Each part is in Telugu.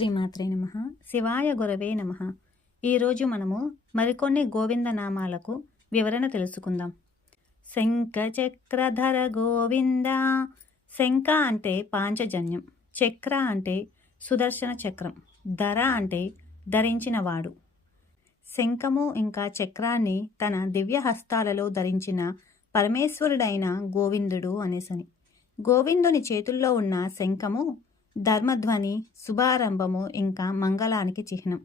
శ్రీమాత్రే నమః. శివాయ గురవే నమః. ఈరోజు మనము మరికొన్ని గోవింద నామాలకు వివరణ తెలుసుకుందాం. శంఖ చక్రధర గోవింద. శంఖ అంటే పాంచజన్యం, చక్ర అంటే సుదర్శన చక్రం, ధర అంటే ధరించినవాడు. శంఖము ఇంకా చక్రాన్ని తన దివ్య హస్తాలలో ధరించిన పరమేశ్వరుడైన గోవిందుడు అనేసని. గోవిందుని చేతుల్లో ఉన్న శంఖము ధర్మధ్వని, శుభారంభము ఇంకా మంగళానికి చిహ్నం.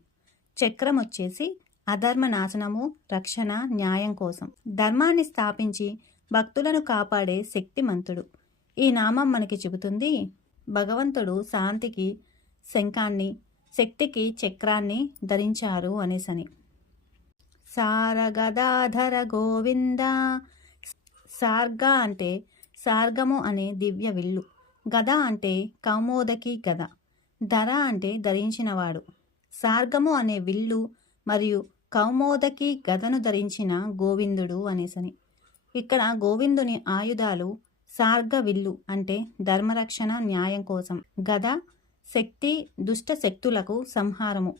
చక్రం వచ్చేసి అధర్మ నాశనము, రక్షణ, న్యాయం కోసం ధర్మాన్ని స్థాపించి భక్తులను కాపాడే శక్తిమంతుడు. ఈ నామం మనకి చెబుతుంది భగవంతుడు శాంతికి శంఖాన్ని, శక్తికి చక్రాన్ని ధరించారు అనేసని. సారగదాధర గోవింద. సార్గ అంటే సార్గము అనే దివ్య విల్లు, గద అంటే కౌమోదకి గద, ధర అంటే ధరించినవాడు. సార్గము అనే విల్లు మరియు కౌమోదకి గదను ధరించిన గోవిందుడు అనేసని. ఇక్కడ గోవిందుని ఆయుధాలు సార్గ విల్లు అంటే ధర్మరక్షణ, న్యాయం కోసం, గద శక్తి, దుష్ట శక్తులకు సంహారము.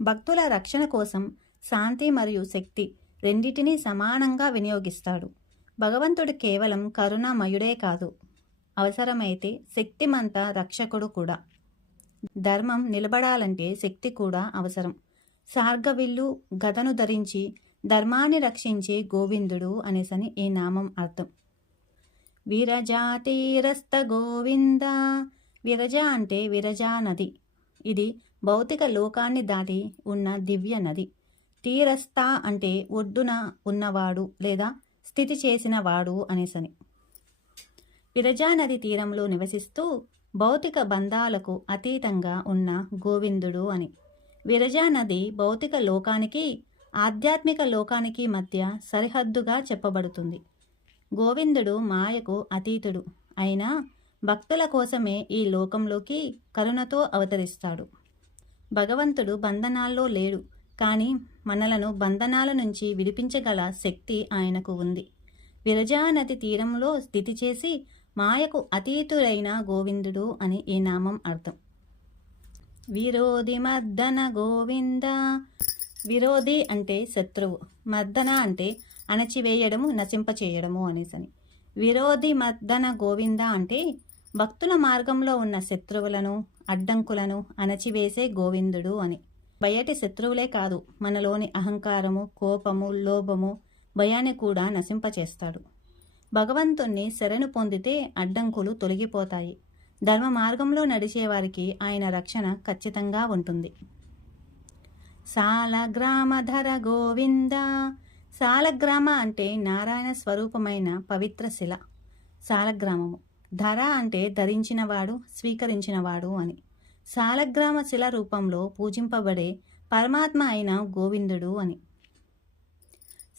భక్తుల రక్షణ కోసం శాంతి మరియు శక్తి రెండిటినీ సమానంగా వినియోగిస్తాడు. భగవంతుడు కేవలం కరుణామయుడే కాదు, అవసరమైతే శక్తిమంత రక్షకుడు కూడా. ధర్మం నిలబడాలంటే శక్తి కూడా అవసరం. సార్గవిల్లు గదను ధరించి ధర్మాన్ని రక్షించే గోవిందుడు అనేసని ఈ నామం అర్థం. విరజాతీరస్థ గోవింద. విరజ అంటే విరజా నది. ఇది భౌతిక లోకాన్ని దాటి ఉన్న దివ్య నది. తీరస్థ అంటే ఒడ్డున ఉన్నవాడు లేదా స్థితి చేసిన వాడు అనేసని. విరజానది తీరంలో నివసిస్తూ భౌతిక బంధాలకు అతీతంగా ఉన్న గోవిందుడు అని. విరజానది భౌతిక లోకానికి, ఆధ్యాత్మిక లోకానికి మధ్య సరిహద్దుగా చెప్పబడుతుంది. గోవిందుడు మాయకు అతీతుడు అయినా భక్తుల కోసమే ఈ లోకంలోకి కరుణతో అవతరిస్తాడు. భగవంతుడు బంధనాల్లో లేడు, కానీ మనలను బంధనాల నుంచి విడిపించగల శక్తి ఆయనకు ఉంది. విరజానది తీరంలో స్థితి చేసి మాయకు అతీతుడైన గోవిందుడు అని ఈ నామం అర్థం. విరోధి మర్దన గోవింద. విరోధి అంటే శత్రువు, మర్దన అంటే అణచివేయడము, నశింపచేయడము అనేసని. విరోధి మర్దన గోవింద అంటే భక్తుల మార్గంలో ఉన్న శత్రువులను, అడ్డంకులను అణచివేసే గోవిందుడు అని. బయటి శత్రువులే కాదు, మనలోని అహంకారము, కోపము, లోభము, భయాన్ని కూడా నశింపచేస్తాడు. భగవంతుణ్ణి శరణు పొందితే అడ్డంకులు తొలగిపోతాయి. ధర్మ మార్గంలో నడిచేవారికి ఆయన రక్షణ ఖచ్చితంగా ఉంటుంది. సాలగ్రామధర గోవింద. సాలగ్రామ అంటే నారాయణ స్వరూపమైన పవిత్ర శిల, సాలగ్రామము. ధర అంటే ధరించినవాడు, స్వీకరించినవాడు అని. సాలగ్రామ శిల రూపంలో పూజింపబడే పరమాత్మ అయిన గోవిందుడు అని.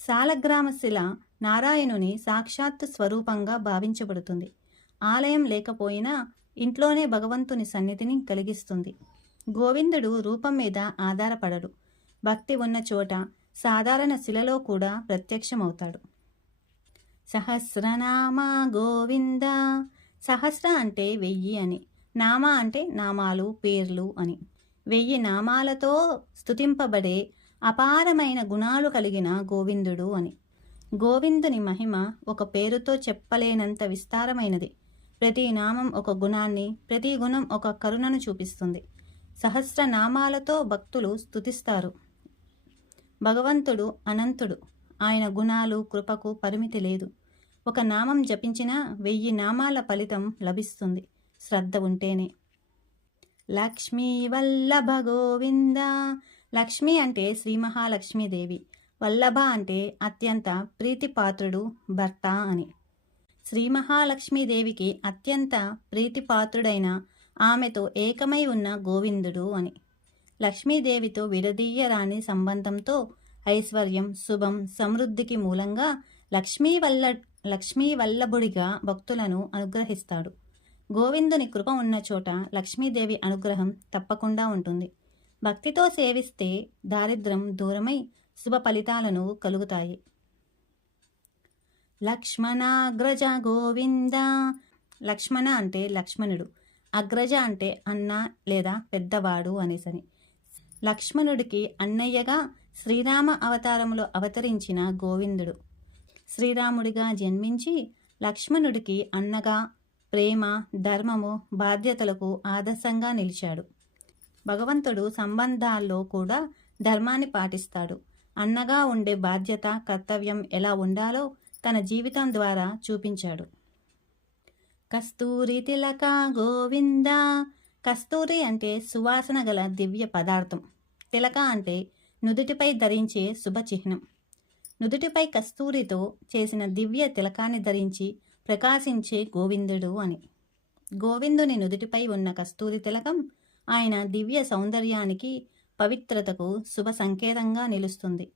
సాలగ్రామ శిల నారాయణుని సాక్షాత్ స్వరూపంగా భావించబడుతుంది. ఆలయం లేకపోయినా ఇంట్లోనే భగవంతుని సన్నిధిని కలిగిస్తుంది. గోవిందుడు రూపం మీద ఆధారపడడు. భక్తి ఉన్న చోట సాధారణ శిలలో కూడా ప్రత్యక్షమవుతాడు. సహస్రనామ గోవింద. సహస్ర అంటే 1000 అని, నామ అంటే నామాలు, పేర్లు అని. 1000 నామాలతో స్తుతింపబడే అపారమైన గుణాలు కలిగిన గోవిందుడు అని. గోవిందుని మహిమ ఒక పేరుతో చెప్పలేనంత విస్తారమైనది. ప్రతి నామం ఒక గుణాన్ని, ప్రతి గుణం ఒక కరుణను చూపిస్తుంది. సహస్రనామాలతో భక్తులు స్తుతిస్తారు. భగవంతుడు అనంతుడు, ఆయన గుణాలు, కృపకు పరిమితి లేదు. ఒక నామం జపించినా 1000 నామాల ఫలితం లభిస్తుంది, శ్రద్ధ ఉంటేనే. లక్ష్మీ వల్లభ గోవింద. లక్ష్మి అంటే శ్రీ మహాలక్ష్మీదేవి, వల్లభ అంటే అత్యంత ప్రీతిపాత్రుడు, భర్త అని. శ్రీ మహాలక్ష్మీదేవికి అత్యంత ప్రీతిపాత్రుడైన, ఆమెతో ఏకమై ఉన్న గోవిందుడు అని. లక్ష్మీదేవితో విడదీయరాని సంబంధంతో ఐశ్వర్యం, శుభం, సమృద్ధికి మూలంగా లక్ష్మీ వల్లభుడిగా భక్తులను అనుగ్రహిస్తాడు. గోవిందుని కృప ఉన్న చోట లక్ష్మీదేవి అనుగ్రహం తప్పకుండా ఉంటుంది. భక్తితో సేవిస్తే దారిద్ర్యం దూరమై శుభ ఫలితాలను కలుగుతాయి. లక్ష్మణాగ్రజ గోవింద. లక్ష్మణ అంటే లక్ష్మణుడు, అగ్రజ అంటే అన్న లేదా పెద్దవాడు అనేసని. లక్ష్మణుడికి అన్నయ్యగా శ్రీరామ అవతారంలో అవతరించిన గోవిందుడు. శ్రీరాముడిగా జన్మించి లక్ష్మణుడికి అన్నగా ప్రేమ, ధర్మము, బాధ్యతలకు ఆదర్శంగా నిలిచాడు. భగవంతుడు సంబంధాల్లో కూడా ధర్మాన్ని పాటిస్తాడు. అన్నగా ఉండే బాధ్యత, కర్తవ్యం ఎలా ఉండాలో తన జీవితం ద్వారా చూపించాడు. కస్తూరి తిలక గోవింద. కస్తూరి అంటే సువాసన గల దివ్య పదార్థం. తిలక అంటే నుదుటిపై ధరించే శుభచిహ్నం. నుదుటిపై కస్తూరితో చేసిన దివ్య తిలకాన్ని ధరించి ప్రకాశించే గోవిందుడు అని. గోవిందుని నుదుటిపై ఉన్న కస్తూరి తిలకం ఆయన దివ్య సౌందర్యానికి, పవిత్రతకు శుభ సంకేతంగా నిలుస్తుంది.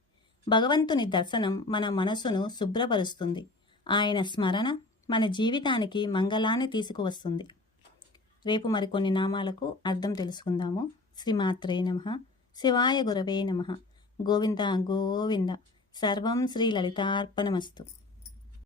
భగవంతుని దర్శనం మన మనసును శుభ్రపరుస్తుంది. ఆయన స్మరణ మన జీవితానికి మంగళాన్ని తీసుకువస్తుంది. రేపు మరికొన్ని నామాలకు అర్థం తెలుసుకుందాము. శ్రీమాత్రే నమః. శివాయ గురవే నమః. గోవింద గోవింద. సర్వం శ్రీ లలితార్పణమస్తు.